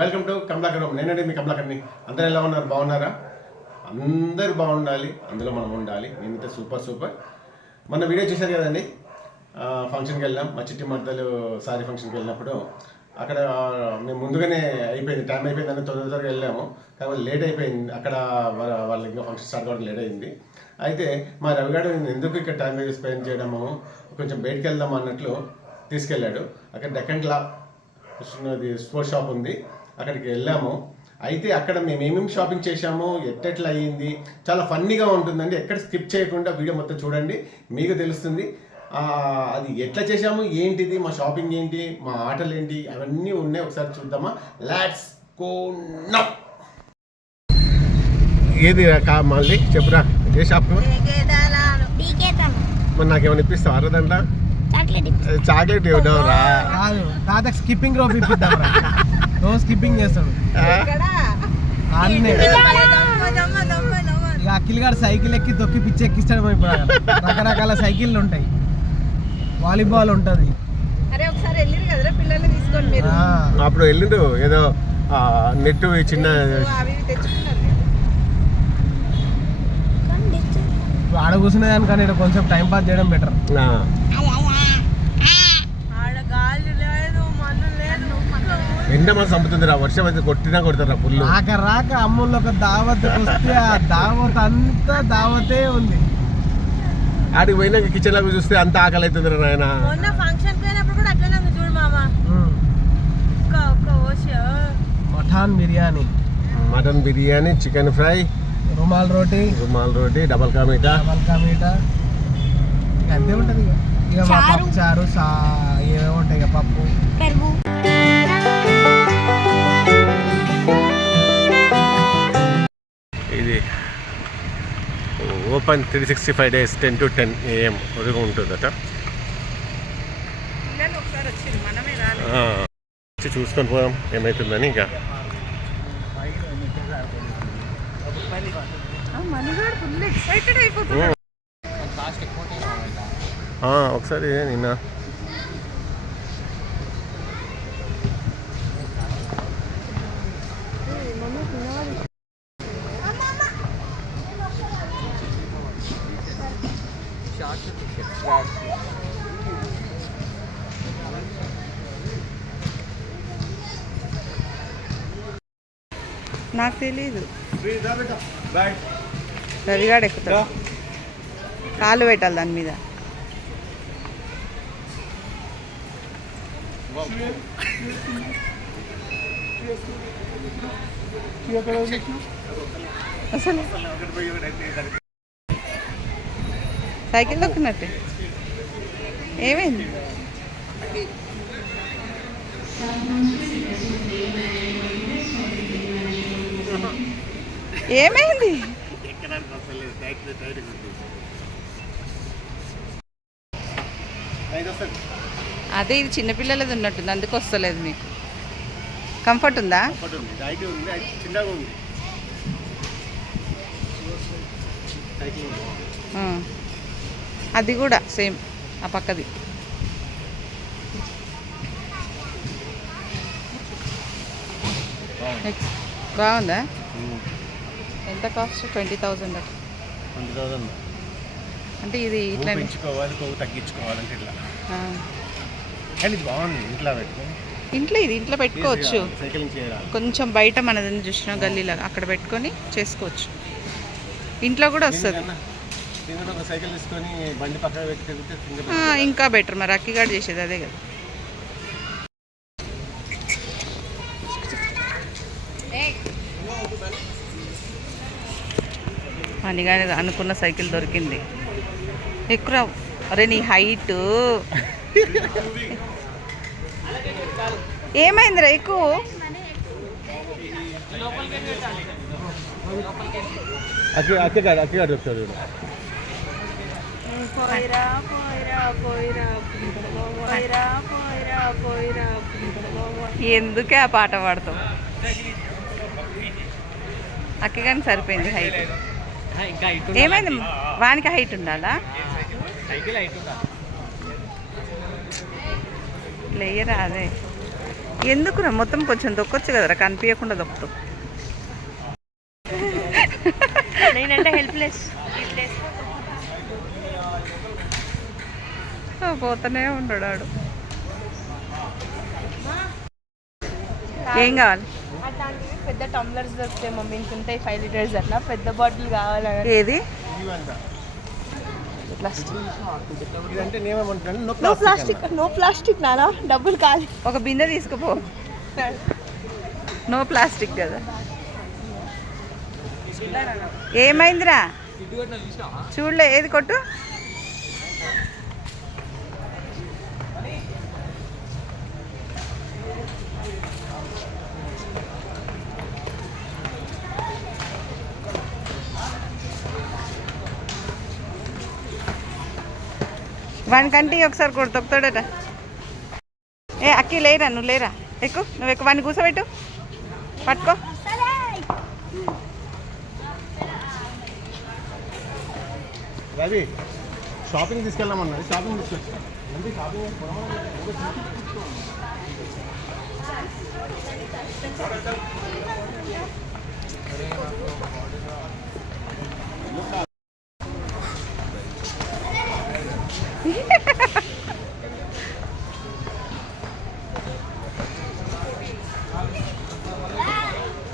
Welcome to Kamalakar నేనండి మీ కమలాకర్ని అందరూ ఎలా ఉన్నారు? బాగున్నారా? అందరూ బాగుండాలి. అందులో మనం ఉండాలి. నేనైతే సూపర్ సూపర్. మొన్న వీడియో చూశారు కదండి? ఫంక్షన్కి వెళ్ళాం. మా చిట్టి మద్దలు సారీ ఫంక్షన్కి వెళ్ళినప్పుడు అక్కడ మేము ముందుగానే అయిపోయింది. టైం అయిపోయిందని తొందర తొందరగా వెళ్ళాము. కాబట్టి లేట్ అయిపోయింది. అక్కడ వా- వాళ్ళ ఇంకా ఫంక్షన్ స్టార్ట్ కావడం లేట్ అయింది. అయితే మా రవిగాడు ఎందుకు ఇక్కడ టైం స్పెండ్ చేయడము? కొంచెం బయటికి వెళ్దాం అన్నట్లు తీసుకెళ్ళాడు. అక్కడ డెక్కన్ క్లా స్పోర్ట్స్ షాప్ ఉంది. అక్కడికి వెళ్ళాము. అయితే అక్కడ మేము ఏమేమి షాపింగ్ చేశాము ఎట్టెట్లా అయ్యింది చాలా ఫన్నీగా ఉంటుందండి. ఎక్కడ స్కిప్ చేయకుండా వీడియో మొత్తం చూడండి. మీకు తెలుస్తుంది. ఆ, అది ఎట్లా చేశాము ఏంటిది మా షాపింగ్ ఏంటి మా ఆటలు ఏంటి అవన్నీ ఉన్నాయి. ఒకసారి చూద్దామా. లాట్స్ గో నౌ ఏది కా మళ్ళీ చెప్పురా. ఏ షాప్ మరి నాకేమైనా ఇప్పిస్తావు? అరదంట చాక్లెట్ చాక్లెట్ కాదు తాతకి స్కిప్పింగ్ రోప్ ఇప్పిద్దాం రోజు స్కిప్పింగ్ చేస్తాడు. ఇక అఖిల్ గారు సైకిల్ ఎక్కి తొక్కి పిచ్చి ఎక్కిస్తాడు ఇప్పుడు. రకరకాల సైకిళ్ళు ఉంటాయి. వాలీబాల్ ఉంటుంది. అరే ఒకసారి వెళ్ళిరు కదరా పిల్లల్ని తీసుకొని మీరు. ఆ, అప్పుడు వెళ్ళిండు ఏదో నెట్ చిన్న ఆడ కూర్చునే దానికన్నా ఇక్కడ కొంచెం టైం పాస్ చేయడం బెటర్ ఆ, ఆడ గాలి లేదు మన్ను లేదు ఎండ మన చంపుతుందిరా వర్షం అయితే కొట్టినా కొడతారా ఫుల్ రాక రాక అమ్ముళ్ళు ఒక దావత్ వస్తే ఆ దావత్ అంతా దావతే ఉంది. ఆడికి పోయినాక కిచెన్లో చూస్తే అంత ఆకలి అవుతుందిరా నాయన. మొన్న ఫంక్షన్ పోయినప్పుడు కూడా అట్లనే ఉంది చూడు మామ. ఉమ్. ఒక్క ఒక్క ఓష. Mutton biryani. Mutton biryani chicken fry rumal roti. Rumal roti double ka meetha ఇక అంతే ఉంటుంది ఇక. ఇక మా చారు. పప్పు చారు సా ఏమేమి ఉంటాయి ఇక పప్పు? పెరుగు open three sixty five days ten to ten AM వరకు ఉంటుందట. వచ్చి చూసుకొని పోదాం ఏమవుతుందని ఇంకా. ఒకసారి నిన్న నాకు తెలీదు. రవిగాడు ఎక్కుతాడు. కాలు పెట్టాలి దాని మీద. అసలు సైకిల్ దొక్కినట్టే ఏమైంది? ఏమైంది? అదే ఇది చిన్నపిల్లలది ఉన్నట్టుంది అందుకు వస్తలేదు మీకు. కంఫర్ట్ ఉందా? అది కూడా సేమ్ ఆ పక్కది. నెక్స్ట్ బాగుందా ఎంత cost twenty thousand twenty thousand. అంటే ఇది ఇట్లా పెంచుకోవాలి కొవ్వు తగ్గించుకోవాలంటే ఇట్లా. కానీ ఇది బాగుంది ఇంట్లో పెట్టుకో. ఇంట్లో ఇది ఇంట్లో పెట్టుకోవచ్చు. కొంచెం బయట మనదని చూసిన గల్లీలాగా అక్కడ పెట్టుకొని చేసుకోవచ్చు. ఇంట్లో కూడా వస్తుంది. ఇంకా బెటర్ మరి అక్కిగాడు చేసేది అదే కదా. అనిగాని అనుకున్న సైకిల్ దొరికింది. ఎక్కువ అరే నీ హైట్ ఏమైందిరా ఎక్కువ? అక్కి అక్కిగాడు అక్కిగాడు చెప్తాడు చూడు. పోయిరా పోయిరా పోయిరా పోయిరా పోయిరా పోయిరా ఎందుకే ఆ పాట పాడతావు? అక్కగాని సరిపోయింది హైట్ ఏమైంది? వానికి హైట్ ఉండాలా? లేయరా అదే. ఎందుకురా? మొత్తం కొంచెం దొక్కొచ్చు కదరా? కనిపించకుండా దొక్కుతావు నేనంటే హెల్ప్లెస్ పోతూనే ఉన్నాడు ఆడు. ఏం కావాలి? పెద్ద టంబ్లర్స్ దొరుకుతాయి మమ్మీ ఇంత ఉంటాయి ఫైవ్ లీటర్స్ అట్లా పెద్ద బాటిల్ కావాలని ఏది? నో ప్లాస్టిక్ నో ప్లాస్టిక్ నానా? డబ్బులు కాదు. ఒక బిందె తీసుకుపో. నో ప్లాస్టిక్ కదా. ఏమైందిరా? చూడలే ఏది కొట్టు? వానికంటే ఒకసారి కూడా తొక్కుతాడట. ఏ అక్కి లేరా నువ్వు లేరా? ఎక్కువ నువ్వు ఎక్కువ వాడిని కూర్చోబెట్టు పట్టుకో. రవి షాపింగ్ తీసుకెళ్ళామన్నది షాపింగ్ తీసుకొచ్చా shopping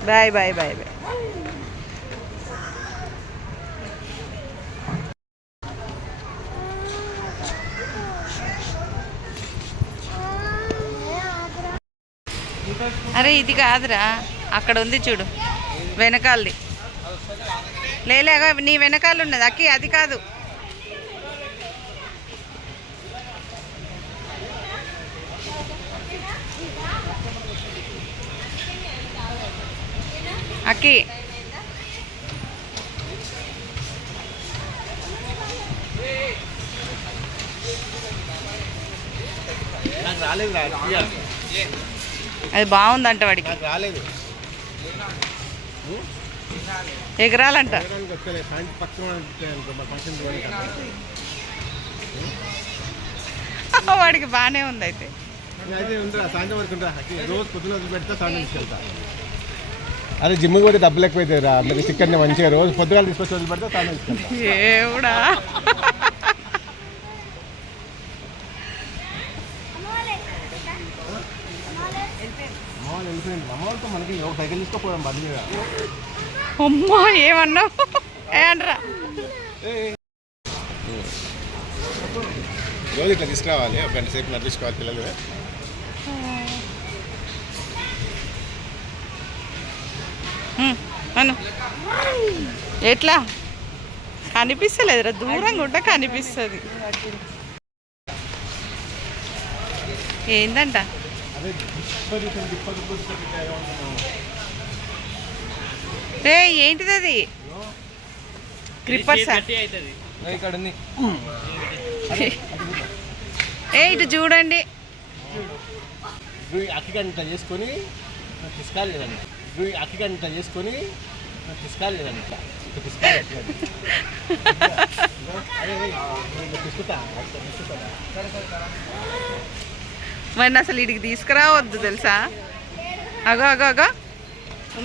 bye bye bye bye. అరే ఇది కాదురా. అక్కడ ఉంది చూడు. వెనకాలది. లేలేగా నీ వెనకాల ఉన్నది. అక్కి అది కాదు. అక్కి రా అది బాగుందంట వాడికి. రాలేదు. ఎగరాలంట. వాడికి బాగానే ఉంది అయితే సాయంత్రం వరకు రోజు పొద్దున పెడతా సాయంత్రం తీసుకెళ్తా. అరే జిమ్కి పోతే డబ్బులు ఎక్కువైతే రా మీరు చికెన్ మంచిగా రోజు పొద్దుగాల తీసుకొచ్చి వదిలి పెడితే ఏవుడా మనకి ఒక సైకిల్ తీసుకోపోయాం బదిలీగా అమ్మో ఏమన్నావు? ఏ అనరా రోజు ఇట్లా తీసుకురావాలి. ఒక గంట సేపు నడిపించుకోవాలి పిల్లలు. అను ఎట్లా? కనిపిస్తలేదురా దూరంగా ఉంటే కనిపిస్తుంది. ఏందంట? రే ఏంటిది అది? క్రిప్పర్స్ ఏ ఇటు చూడండి. అక్కిగాని చేసుకొని నాకు లేదండి అక్కిగాని ఇట్లా చేసుకొని ఇట్లా ఇట్లా. మరి అసలు ఇడికి తీసుకురావద్దు తెలుసా? అగో అగో అగో.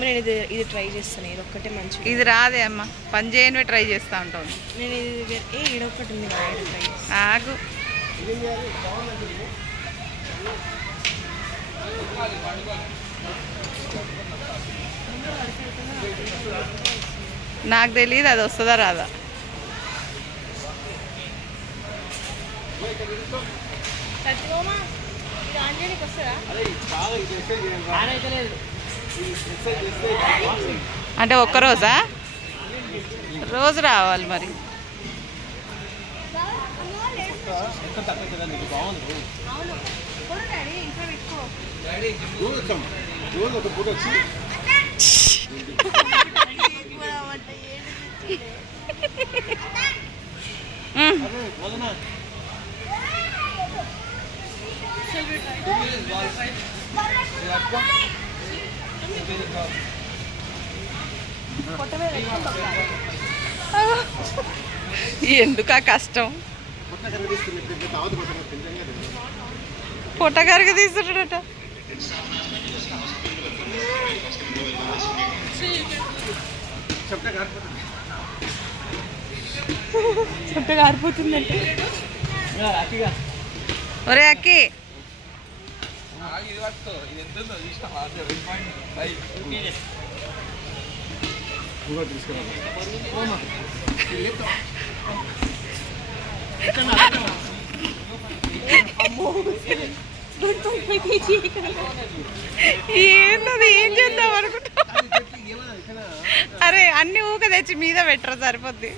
నేను ఇది ఇది ట్రై చేస్తాను. ఇది ఒక్కటే మంచిగా ఇది రాదే అమ్మ. పని చేయనివే ట్రై చేస్తూ ఉంటాను నేను ఇది ఏ ఉంది. ఆగు. నాకు తెలియదు అది వస్తుందా రాదా. అంటే ఒక్క రోజా? రోజు రావాలి మరి. బాగుంది. రోజు ఒక పూట వచ్చి. ఎందుకు ఆ కష్టం పుట్ట. పుట్టగారికి తీసుకుంటాడట చెప్తే కారిపోతుందంటే. ఒరే అక్కి. ఏంటది? ఏం చేద్దాం అనుకుంటా అరే అన్ని ఊక తెచ్చి మీద పెట్టరు సరిపోద్ది.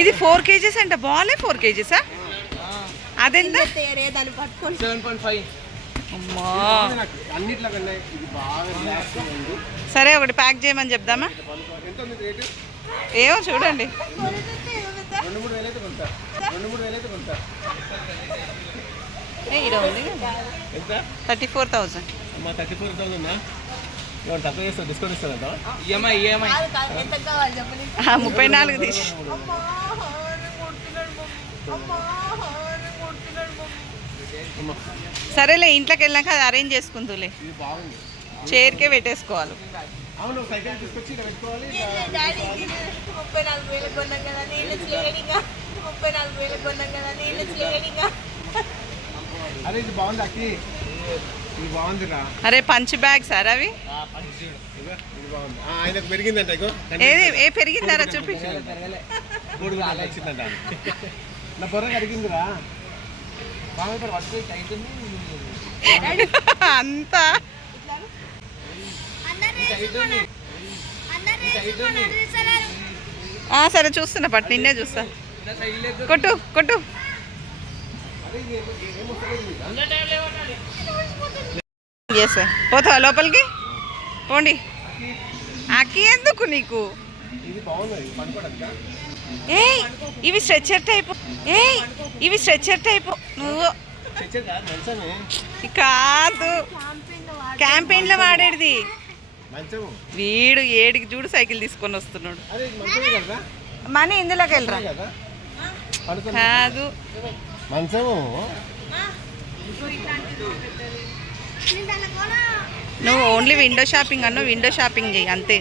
ఇది ఫోర్ కేజీస్ అంట బాలే ఫోర్ కేజీసా అదెంత? సరే ఒకటి ప్యాక్ చేయమని చెప్దామా? ఏమో చూడండి. Thirty four thousand. అమ్మా థర్టీ ఫోర్ థౌసండ్ ఉందా ఏమన్నా తక్కువ చేస్తా డిస్కౌంట్ ఈఎంఐ ఈఎంఐ ఎంత కావాలి చెప్పని ముప్పై నాలుగు తీసి. సరేలే ఇంట్లోకి వెళ్ళాక అది అరేంజ్ చేసుకుందులే. ఇది బాగుంది. చైర్కే పెట్టేసుకోవాలి. అవును సైకిల్ తీసుకొచ్చి ఇక్కడ పెట్టుకోవాలి. ముప్పై నాలుగు వేలకు కొన్నాం కదా ముప్పై నాలుగు వేలకు కొన్నాం కదా అరే ఇది బాగుంది అక్కి. అరే పంచ్ బ్యాగ్ సార్ అవి? ఏది ఏ పెరిగిందారా చూపి? అంతా? సరే చూస్తున్నా పట్టు నిన్నే చూస్తా. కొట్టు కొట్టు. ఎస్ పోతావా లోపలికి? పోండి. అక్కి ఎందుకు నీకు? ఏ ఇవి స్ట్రెచ్చర్ టైప్. ఏ ఇవి స్ట్రెచ్చర్ టైప్. నువ్వు. కాదు. క్యాంపెయిన్లో వాడేది. వీడు ఏడికి చూడు సైకిల్ తీసుకొని వస్తున్నాడు. మనీ ఇందులోకి వెళ్ళరా? కాదు. మంచము. నువ్వు ఓన్లీ విండో షాపింగ్ అన్న విండో షాపింగ్ చెయ్యి అంతే.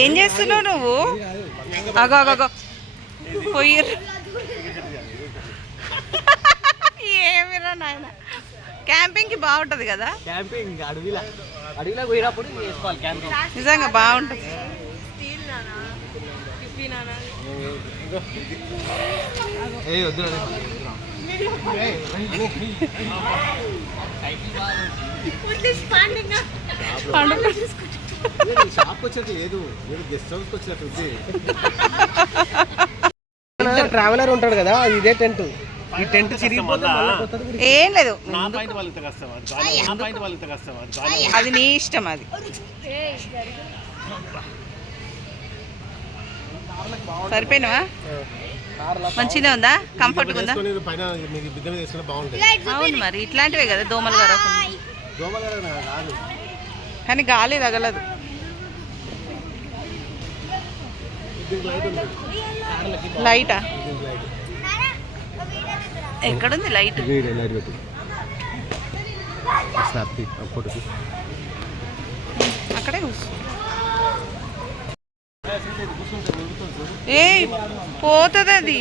ఏం చేస్తున్నావు నువ్వు? అగో అగో అగో. పోయి ఏమిరా నాయన? క్యాంపింగ్కి బాగుంటుంది కదా? క్యాంపింగ్ అడవిలా. అడవిలో పోయినప్పుడు వేసుకోవాలి క్యాంపింగ్. నిజంగా బాగుంటుంది. ఏ వద్దు ట్రావెలర్ ఉంటాడు కదా ఇదే టెంట్ ఈ టెంట్ ఏం లేదు. అది నీ ఇష్టం అది. సరిపోయినవా? మంచిగా ఉందా? కంఫర్ట్గా ఉందా? అవును మరి ఇట్లాంటివే కదా దోమలు రాదు. కానీ గాలి తగలదు. లైట్? ఎక్కడుంది లైట్? అక్కడే కూర్చో ఏ పోతుంది అది.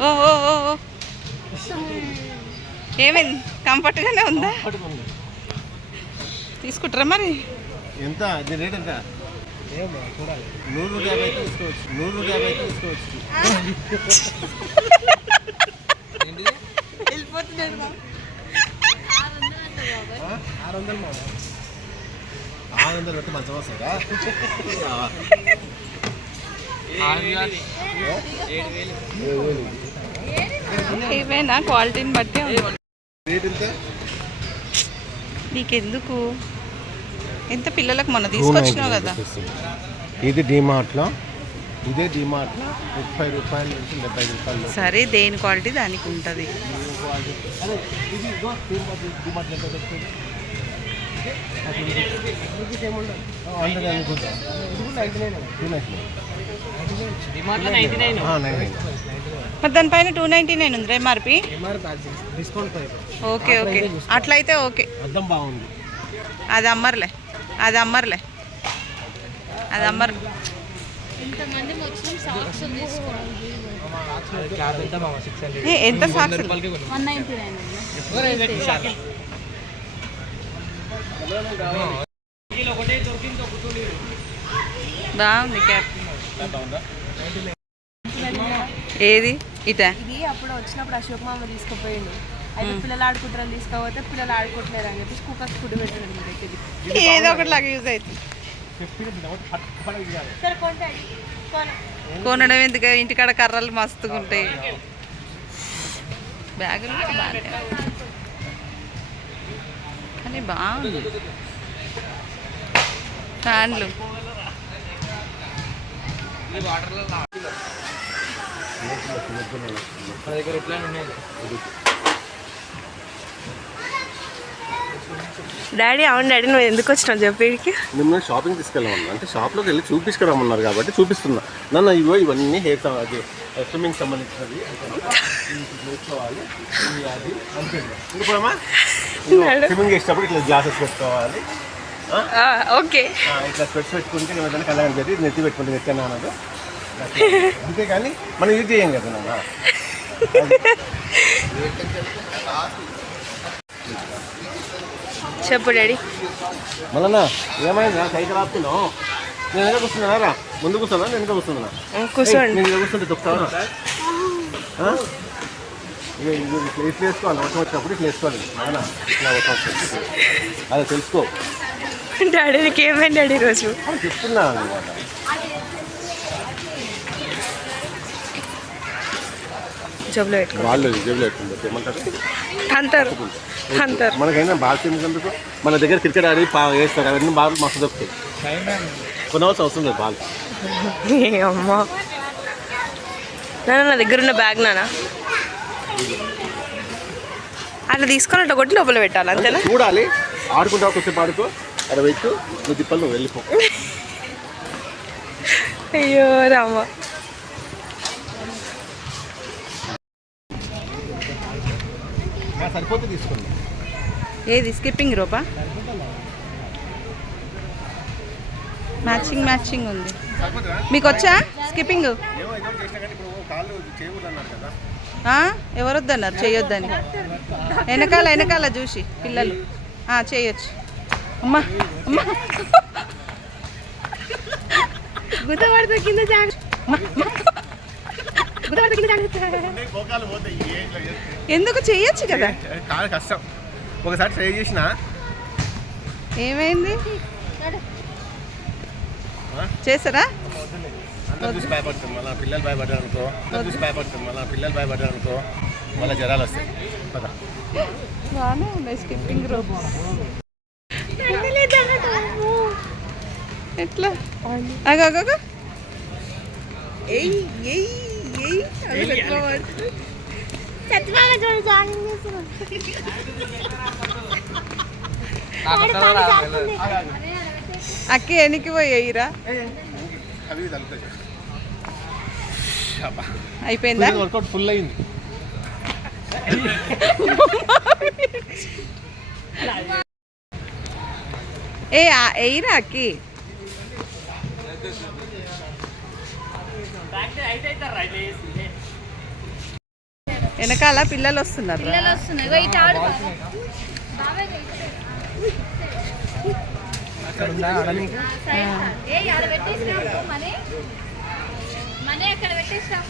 ఓ ఓ ఓ ఓ. ఏమైంది? కంఫర్ట్గానే ఉందా? తీసుకుంటారా మరి? ఎంత? దీని రేట్ ఎంత? నూరు నూట యాభై తీసుకోవచ్చు. నూరు నూట యాభై తీసుకోవచ్చు ఆరు వందలు ఆరు వందలు పెట్టి మంచం వస్తుందా ఏమైనా క్వాలిటీని బట్టి నీకెందుకు? ఎంత పిల్లలకు మొన్న తీసుకొచ్చినావు కదా? ఇది డిమార్ట్లో. ఇదే డిమార్ట్లో ముప్పై రూపాయల నుంచి డెబ్బై రూపాయలు సరే దేని క్వాలిటీ దానికి ఉంటుంది. మరి దానిపైన టూ నైంటీ నైన్ ఉంది ఎంఆర్పి డిస్కౌంట్ ఓకే ఓకే అట్లయితే ఓకే అద్దం బాగుంది అది అమ్మర్లే అది అమ్మర్లే. అది అమ్మర్ ఎంత సాక్స్? వన్ నైన్టీ నైన్ బాగుంది క్యాప్. ఏది? ఇటా? ఇది అప్పుడు వచ్చినప్పుడు అశోక్ మామ తీసుకుపోయిండు. అయితే పిల్లలు ఆడుకుంటారని తీసుకపోతే పిల్లలు ఆడుకుంటలేరు అని చెప్పేసి కుక్కర్స్ ఫుడ్ పెట్టాడు ఏదో ఒకటి లాగా యూజ్ అవుతుంది కొనడం ఎందుకు? ఇంటికాడ కర్రలు మస్తుగా ఉంటాయి బ్యాగులు బాగానే కానీ బాగుంది ఫ్యాన్లు డాడీ అవును డాడీ నువ్వు ఎందుకు వచ్చినావు చెప్పేడికి మిమ్మల్ని షాపింగ్ తీసుకెళ్ళమన్నా. అంటే షాప్లోకి వెళ్ళి చూపించుకురమ్మన్నారు కాబట్టి చూపిస్తున్నా. నన్ను ఇవో ఇవన్నీ హెయిర్ అది స్విమ్మింగ్ సంబంధించినవి. స్విమ్మింగ్ చేసేటప్పుడు ఇట్లా గ్లాసెస్ పెట్టుకోవాలి. ఓకే. ఇట్లా స్పెట్స్ పెట్టుకుంటే ఏమైనా కళ్ళ కనిపెట్టి నెత్తి పెట్టుకుంటే నెత్తి అన్నది అంతేగాని మనం యూజ్ చేయం కదా నాన్న చెప్పు డాడీ. మళ్ళా ఏమైందా సైకిల్ ఆపుతున్నావు? నేను వెనక కూర్చున్నానా? రా. ముందు కూర్చున్నా నేను వెనక కూర్చున్నా కూర్చోండి. నేను కూర్చుంటే? ఇక వేసుకోవాలి. వర్షం వచ్చినప్పుడు ఇట్లా వేసుకోవాలి. నాన్న ఇట్లా వర్షం వస్తుంది. అదే తెలుసుకో. డాడీ నీకు ఏమైంది డాడీ అని చెప్తున్నా. జబ్బులో పెట్టుకో. వాళ్ళు జేబులో ఏమంటారు అంటారు అంటారు మనకైనా బాగా ఎందుకు? మన దగ్గర క్రికెట్ ఆడి పా వేస్తారు అవన్నీ బాగా మస్తు దొరుకుతాయి. కొనవలసిన అవసరం లేదు బాగా. ఏ అమ్మా నాన్న నా దగ్గర ఉన్న బ్యాగ్ నానా అట్లా తీసుకొని అట్లా కొట్టి లోపల పెట్టాలి అంతేనా? చూడాలి. ఆడుకుంటా కొద్దిసేపు ఆడుకో. అక్కడ పెట్టు నువ్వు తిప్పలు నువ్వు వెళ్ళిపో. అయ్యో రామ. సరిపోతే తీసుకోండి ఏది? స్కిప్పింగ్ రోపా మ్యాచింగ్ మ్యాచింగ్ ఉంది. మీకు వచ్చా స్కిప్పింగ్ ఎవరొద్దన్నారు? చేయొద్దని వెనకాల వెనకాల చూసి పిల్లలు. ఆ, చేయొచ్చు. అమ్మా అమ్మా. గుర్తపడితే కింద జాగ్రత్త గుర్తపడితే కింద జాగ్రత్త మోకాలు పోతాయి ఈ ఏజ్లో చేస్తే. ఎందుకు చేయొచ్చు కదా? కాదు కష్టం. ఒకసారి ట్రై చేసిన. ఏమైంది? చేసారా అందరు చూసి భయపడుతుంది మళ్ళీ పిల్లలు భయపడ్డారు అనుకో. అందరు చూసి భయపడుతుంది మళ్ళీ పిల్లలు భయపడ్డారు అనుకో. మళ్ళీ జ్వరాలు వస్తాయి. బాగానే ఉన్నాయి స్కిప్పింగ్ రోప్ ఎట్లా? అగ అగ ఎయ్ ఎయ్ అక్క ఎనికి పోయి ఎయ్యిరా అవి తగ్గుతాయి అయిపోయిందా వర్కౌట్ ఫుల్ అయింది. ఏ ఎయ్యిరా అక్కి? వెనకాల పిల్లలు వస్తున్నారు పిల్లలు వస్తున్నాయి ఇగో ఇటు ఆడు ఏ ఆడ పెట్టేసినావు మనీ? మనీ అక్కడ పెట్టేసినావు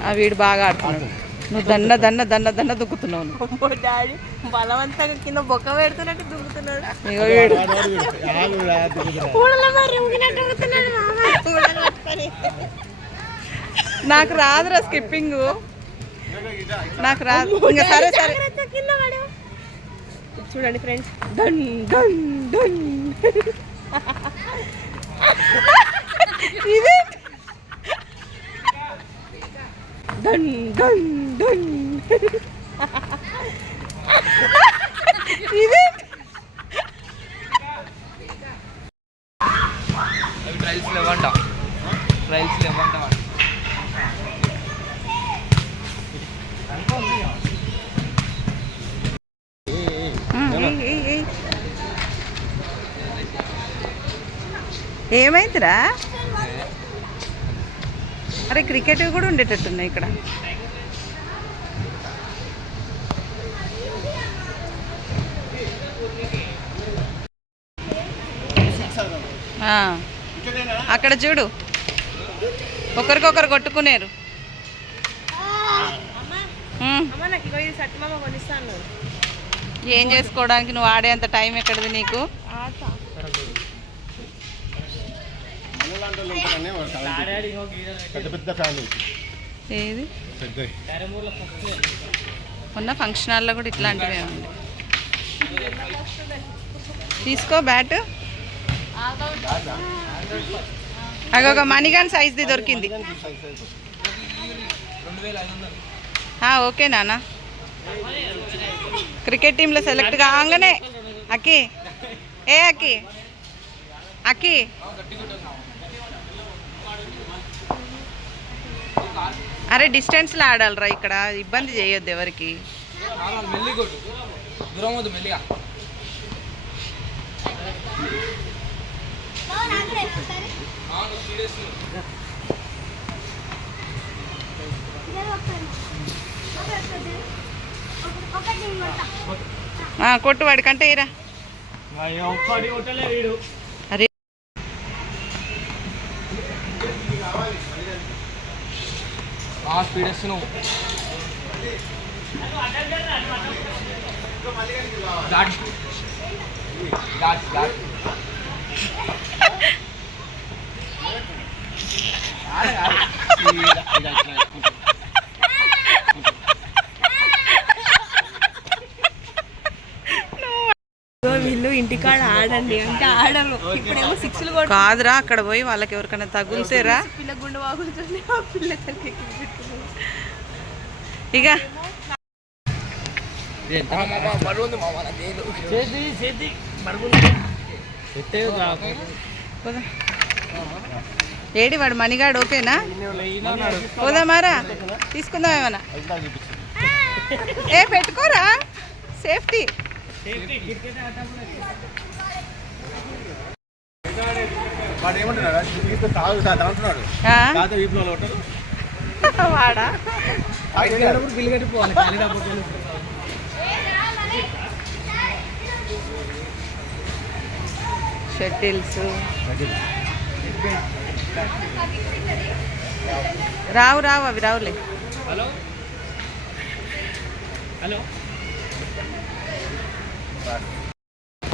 ఆ వీడు బాగా ఆడుతున్నాడు. నువ్వు దన్న దన్న దన్న దన్న దుక్కుతున్నావు నువ్వు. అమ్మో డాడీ బలవంతంగా కింద బొక్క పెడుతున్నట్టు. నాకు రాదురా స్కిప్పింగ్. నాకు రాదు ఇంకా సరే సరే. చూడండి ఫ్రెండ్స్ డన్ డన్ డన్. ఇది డన్ డన్ డన్ ఇదే? ట్రైల్స్ లేవంట. ట్రైల్స్ లేవంట. ఏమైందిరా? అరే క్రికెట్ కూడా ఉండేటట్టున్నాయి ఇక్కడ. అక్కడ చూడు. ఒకరికొకరు కొట్టుకునేరు. ఏం చేసుకోవడానికి? నువ్వు ఆడేంత టైం ఎక్కడిది నీకు? పెద్ద పెద్ద ఫ్యామిలీ ఏది? పెద్ద ఉన్న ఫంక్షన్ హాల్లో కూడా ఇట్లాంటివే ఉంది తీసుకో బ్యాట్. అగొక మణిగాన్ సైజ్ది దొరికింది. ఓకే నాన్న. క్రికెట్ టీంలో సెలెక్ట్ కాగానే అక్కి ఏ అక్కి అక్కి అరే డిస్టెన్స్లో ఆడాలిరా ఇక్కడ. ఇబ్బంది చేయొద్దు ఎవరికి. మెల్లి కొట్టు. దూరం వద్దు మెల్లిగా. ఆ, కొట్టు వాడి కంటే ఇరా. దాట్. దాట్ దాట్. ఇగో వీళ్ళు ఇంటికాడ ఆడండి. అంటే ఆడరు. ఇప్పుడేమో సిక్స్లు కొట్టు కాదురా అక్కడ పోయి వాళ్ళకి ఎవరికైనా తగులుతేరా. పిల్ల గుండె వాగుతుంది ఆ పిల్ల తలకి ఇక పోదాం. ఏడి వాడు మణిగాడు ఓకేనా? పోదామారా తీసుకుందాం ఏమన్నా. ఏ పెట్టుకోరా? సేఫ్టీ. వాడు ఏమంటున్నాడు వాడా? Bill కట్టిపోవాలి shuttles. రావు రావు అవి రావులే.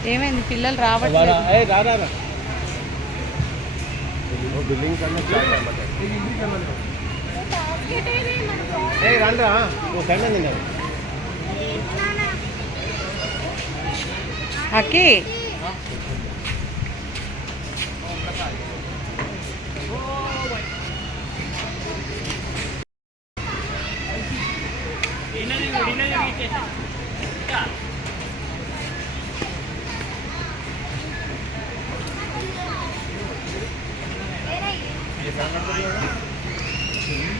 ఏమైంది? పిల్లలు రావట్లేదు. బిల్డింగ్ కన్నా చాలా అన్నమాట. ఏయ్ రండ్రా ఓ కన్నా తిన్నాడు అక్కి ఏరా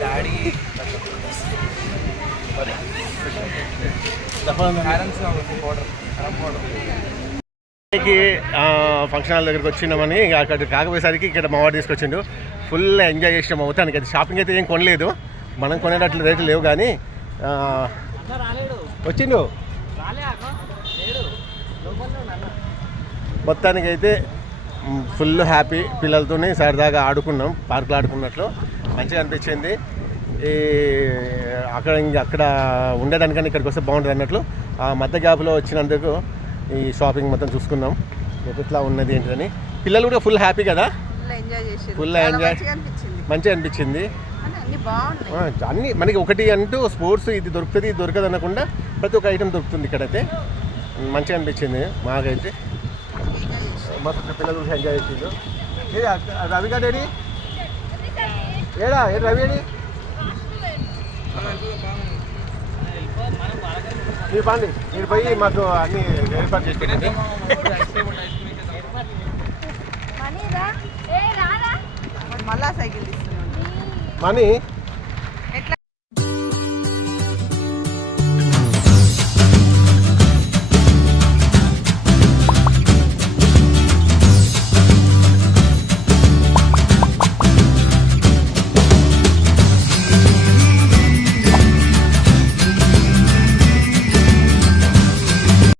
డాడీ ఫంక్షన్ హాల్ దగ్గరికి వచ్చినామని ఇక అక్కడ కాకపోయేసరికి ఇక్కడ మా వాడు తీసుకొచ్చిండు. ఫుల్ ఎంజాయ్ చేసినాం అవుతానికి అది షాపింగ్ అయితే ఏం కొనలేదు. మనం కొనేటట్లు రేట్లు లేవు కానీ వచ్చిండు. మొత్తానికైతే మ్, ఫుల్ హ్యాపీ పిల్లలతోనే సరదాగా ఆడుకున్నాం పార్కులో ఆడుకున్నట్లు. మంచిగా అనిపించింది. ఈ అక్కడ ఇంక అక్కడ ఉండేదానికన్నా ఇక్కడికి వస్తే బాగుంటుంది అన్నట్లు. ఆ మధ్య గ్యాప్లో వచ్చినందుకు ఈ షాపింగ్ మొత్తం చూసుకున్నాం. ఎట్లా ఉన్నది ఏంటిదని. పిల్లలు కూడా ఫుల్ హ్యాపీ కదా? ఫుల్ ఎంజాయ్ మంచిగా అనిపించింది. అన్ని మనకి ఒకటి అంటూ స్పోర్ట్స్ ఇది దొరుకుతుంది ఇది దొరకదు అనకుండా ప్రతి ఒక్క ఐటెం దొరుకుతుంది ఇక్కడైతే. మంచిగా అనిపించింది మాకైతే. మస్తు పిల్లలు ఎంజాయ్ చేసిండు ఏది రవి గారు ఏడి? ఏడా ఏ రవి ఏడి? మీరు పండి మీరు పోయి మాకు అన్ని ఏర్పాటు చేసి పెట్టండి మనీరా? ఏ రారా? మళ్ళా సైకిల్ తీసుకున్నాను మనీ?